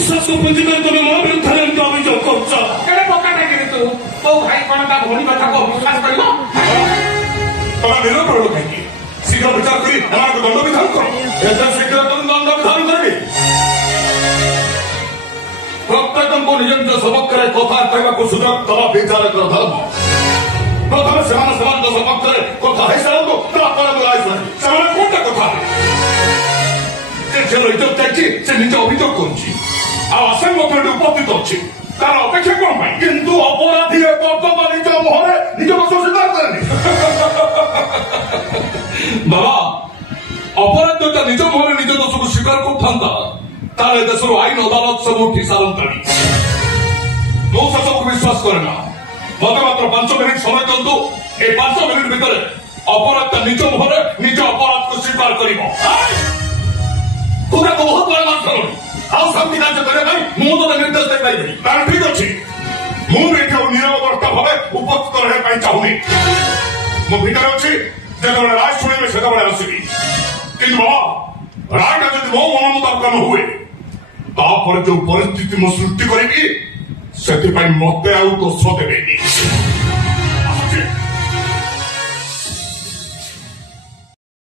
विश्वास को प्रतिबंध तुम मो विरुद्ध अभियोग कर तू तो भाई कौन ता भोनी कथा को विश्वास करियो तमा निरो पड़ो कहीं शीघ्र विचार करी हमारे दंड विधान करो एत शीघ्र दंड विधान करबी प्रत्येक को निज निज समक्षरे कथा कहवा को सुযোগ तमा विचार कर धर्म प्रथम सेमान समान समक्षरे कथा है सारो तापर बुलाई सुनी सेमान कोटा कथा से इज्जत चाची से निज अभियोग करछि आ असंग मत उपस्थित अछि तार अपेक्षा कौन पाई किंतु अपराधी पर्यटन निज मुहरे निज दोष स्वीकार करेनि बाबा अपराधी निज मुहरे निज दोष को स्वीकार करता तारे देशर आईन अदालत सब उठी सारंताणी मो सबको विश्वास करना मत मात्र 5 मिनिट समय दिंतु ए 5 मिनिट भितर अपराध निज मुहरे निज अपराध को स्वीकार करिवो तुरा को बहुत बड़ा मान करो ଆଉ ଶାନ୍ତି କାର୍ଯ୍ୟ କରିବା ପାଇଁ ମୁଁ ତୋତେ ନିର୍ଦ୍ଦେଶ ଦେଇପାରିବିନି ତାହେଲେ ଠିକ ଅଛି ମୁଁ ଏଠି ଆଉ ନିରବତା ଭାବେ ଉପସ୍ଥିତ ରହିବା ପାଇଁ ଚାହୁଁନି ମୁଁ ଭିତରେ ଅଛି ଯେତେବେଳେ ରାୟ ଶୁଣିବେ ସେତେବେଳେ ଆସିବି କିନ୍ତୁ ବାବା ରାୟଟା ଯଦି ମୋ ମନ ମୁତାବକ ନ ହୁଏ ତାପରେ ଯୋଉ ପରିସ୍ଥିତି ମୁଁ ସୃଷ୍ଟି କରିବି ସେଥିପାଇଁ ମତେ ଆଉ ଦୋଷ ଦେବେନି